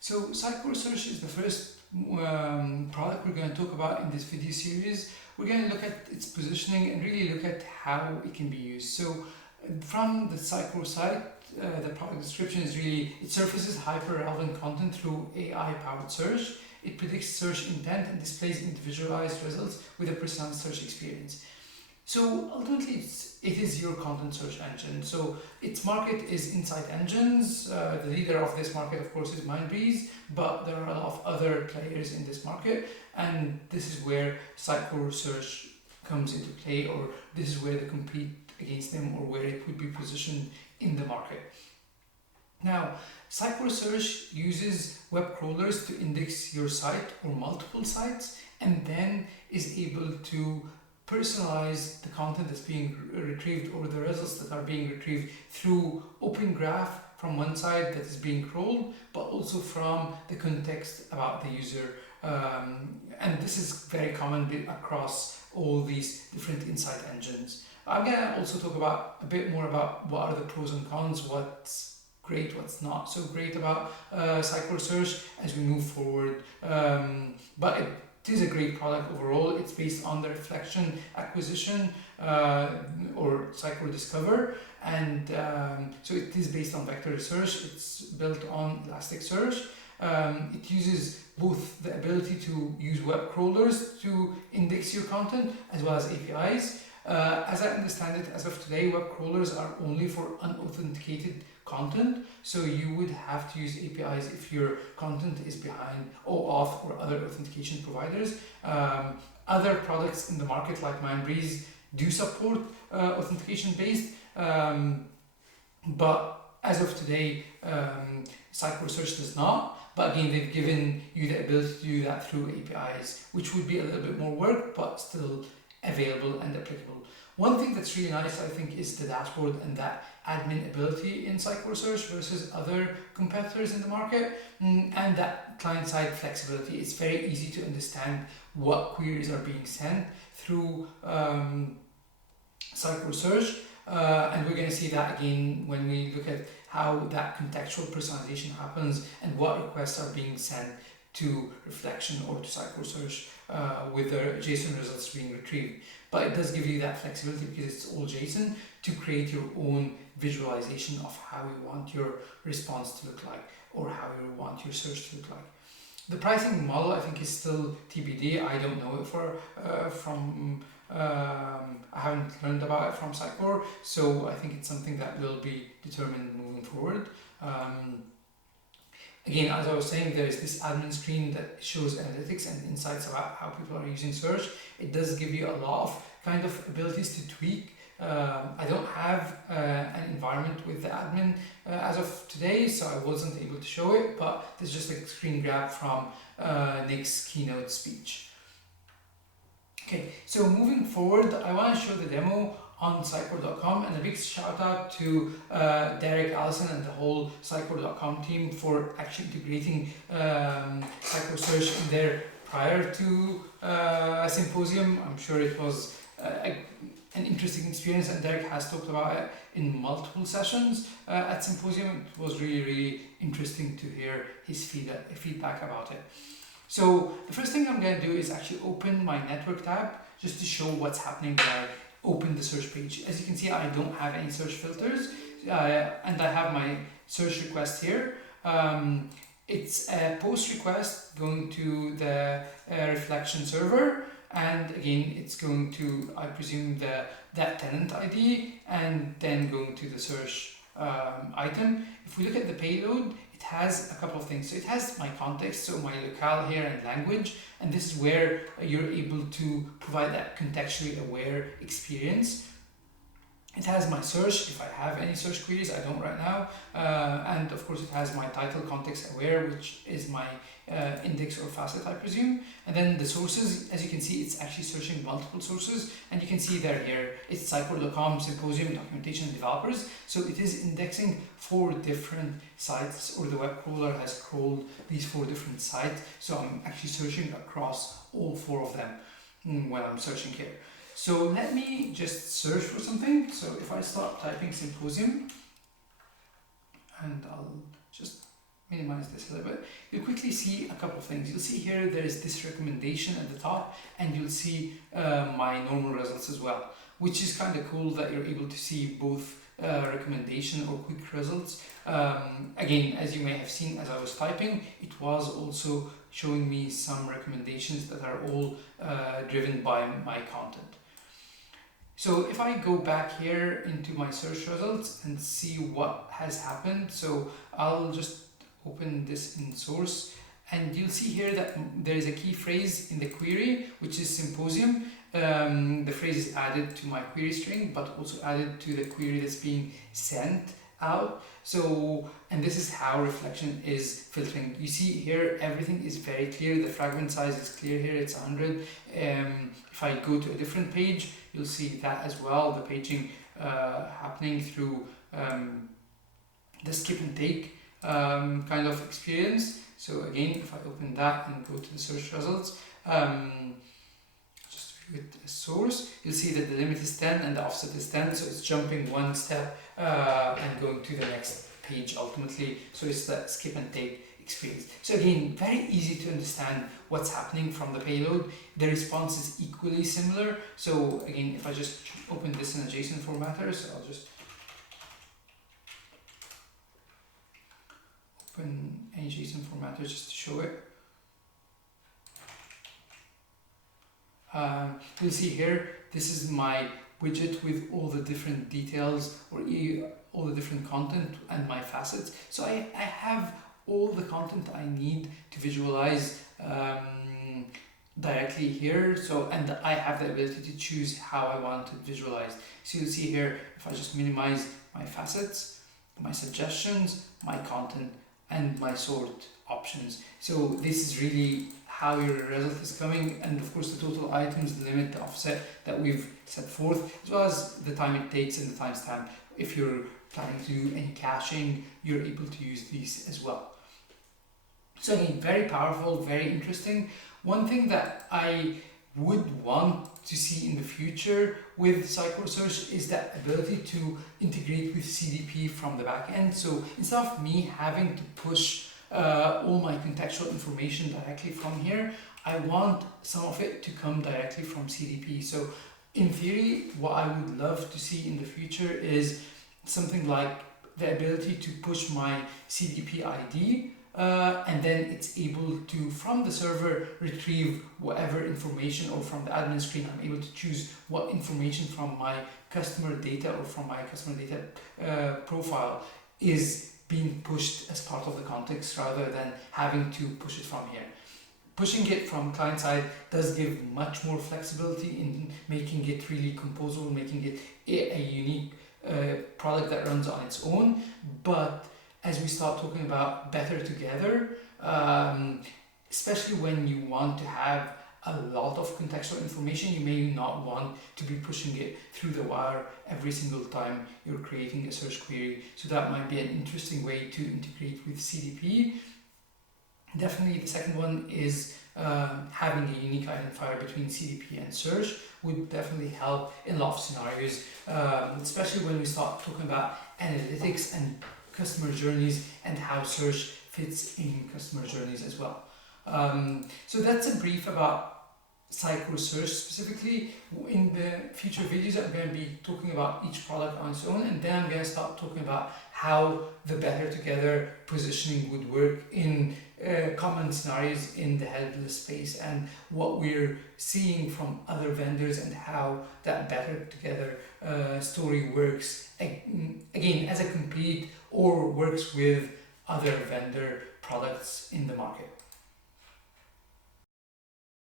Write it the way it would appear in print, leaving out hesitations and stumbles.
So Sitecore Search is the first product we're going to talk about in this video series. We're going to look at its positioning and really look at how it can be used. So from the Sitecore site, the product description is really, it surfaces hyper-relevant content through AI-powered search. It predicts search intent and displays individualized results with a personalized search experience. So ultimately, it is your content search engine. So its market is insight engines. The leader of this market, of course, is Mindbreeze, but there are a lot of other players in this market, and this is where Sitecore Search comes into play, or this is where they compete against them, or where it would be positioned in the market. Now, Sitecore Search uses web crawlers to index your site or multiple sites, and then is able to personalize the content that's being retrieved, or the results that are being retrieved through open graph from one side that is being crawled, but also from the context about the user. And this is very common across all these different insight engines. I'm gonna also talk about a bit more about what are the pros and cons, what's great, what's not so great about Sitecore Search as we move forward. But it is a great product overall. It's based on the Reflection acquisition or Sitecore Discover, and so it is based on vector research. It's built on Elasticsearch. It uses both the ability to use web crawlers to index your content as well as APIs. As I understand it, as of today, web crawlers are only for unauthenticated content, so you would have to use APIs if your content is behind OAuth or other authentication providers. Other products in the market like Mindbreeze do support authentication based, but as of today, Sitecore Search does not. But again, they've given you the ability to do that through APIs, which would be a little bit more work, but still available and applicable. One thing that's really nice, I think, is the dashboard and that admin ability in Sitecore Search versus other competitors in the market, and that client-side flexibility. It's very easy to understand what queries are being sent through Sitecore Search, and we're going to see that again when we look at how that contextual personalization happens and what requests are being sent to Reflection or to Sitecore Search with the JSON results being retrieved. But it does give you that flexibility because it's all JSON to create your own visualization of how you want your response to look like, or how you want your search to look like. The pricing model, I think, is still TBD. I don't know it I haven't learned about it from Sitecore, so I think it's something that will be determined moving forward. Again, as I was saying, there is this admin screen that shows analytics and insights about how people are using search. It does give you a lot of kind of abilities to tweak. I don't have an environment with the admin as of today, so I wasn't able to show it, but there's just a screen grab from Nick's keynote speech. Okay, so moving forward, I want to show the demo on Sitecore.com, and a big shout out to Derek, Allison, and the whole Sitecore.com team for actually integrating Sitecore Search in there prior to Symposium. I'm sure it was an interesting experience, and Derek has talked about it in multiple sessions at Symposium. It was really, really interesting to hear his feedback about it. So the first thing I'm going to do is actually open my network tab just to show what's happening when I open the search page. As you can see, I don't have any search filters, and I have my search request here. It's a post request going to the Reflection server, and again, it's going to, I presume, that tenant ID, and then going to the search item. If we look at the payload, it has a couple of things. So it has my context, so my locale here and language, and this is where you're able to provide that contextually aware experience. It has my search, if I have any search queries, I don't right now, and of course it has my title context aware, which is my index or facet, I presume. And then the sources, as you can see, it's actually searching multiple sources, and you can see they're here. It's Sitecore.com, Symposium, documentation, and developers. So it is indexing 4 different sites, or the web crawler has crawled these 4 different sites. So I'm actually searching across all 4 of them when I'm searching here. So let me just search for something. So if I start typing Symposium, and I'll just minimize this a little bit, you'll quickly see a couple of things. You'll see here there is this recommendation at the top, and you'll see my normal results as well, which is kind of cool that you're able to see both recommendation or quick results. Again, as you may have seen as I was typing, it was also showing me some recommendations that are all driven by my content. So if I go back here into my search results and see what has happened, so I'll just open this in source, and you'll see here that there is a key phrase in the query, which is symposium. The phrase is added to my query string, but also added to the query that's being sent out. So, and this is how reflection is filtering. You see here, everything is very clear. The fragment size is clear here, it's 100. If I go to a different page, you'll see that as well, the paging happening through the skip and take kind of experience. So again, if I open that and go to the search results, just view it as source, you'll see that the limit is 10 and the offset is 10, so it's jumping one step and going to the next page ultimately. So it's the skip and take experience. So again, very easy to understand what's happening from the payload. The response is equally similar. So again, if I just open this in a JSON formatter, so I'll just open any JSON formatter just to show it. You'll see here, this is my widget with all the different details or all the different content and my facets. So I have all the content I need to visualize directly here. So, and I have the ability to choose how I want to visualize. So you'll see here, if I just minimize my facets, my suggestions, my content, and my sort options. So this is really how your result is coming, and of course the total items, the limit, the offset that we've set forth, as well as the time it takes and the timestamp. If you're planning to do any caching, you're able to use these as well. So again, very powerful, very interesting. One thing that I would want to see in the future with Sitecore Search is that ability to integrate with CDP from the back end. So instead of me having to push all my contextual information directly from here, I want some of it to come directly from CDP. So in theory, what I would love to see in the future is something like the ability to push my CDP ID and then it's able to, from the server, retrieve whatever information, or from the admin screen, I'm able to choose what information from my customer data or from my customer data profile is being pushed as part of the context, rather than having to push it from here. Pushing it from client side does give much more flexibility in making it really composable, making it a unique product that runs on its own. But as we start talking about better together, especially when you want to have a lot of contextual information, you may not want to be pushing it through the wire every single time you're creating a search query. So that might be an interesting way to integrate with CDP. Definitely the second one is having a unique identifier between CDP and search would definitely help in a lot of scenarios, especially when we start talking about analytics and customer journeys and how search fits in customer journeys as well. So that's a brief about Sitecore Search specifically. In the future videos, I'm going to be talking about each product on its own, and then I'm going to start talking about how the better together positioning would work in common scenarios in the headless space, and what we're seeing from other vendors and how that better together story works again as a complete or works with other vendor products in the market.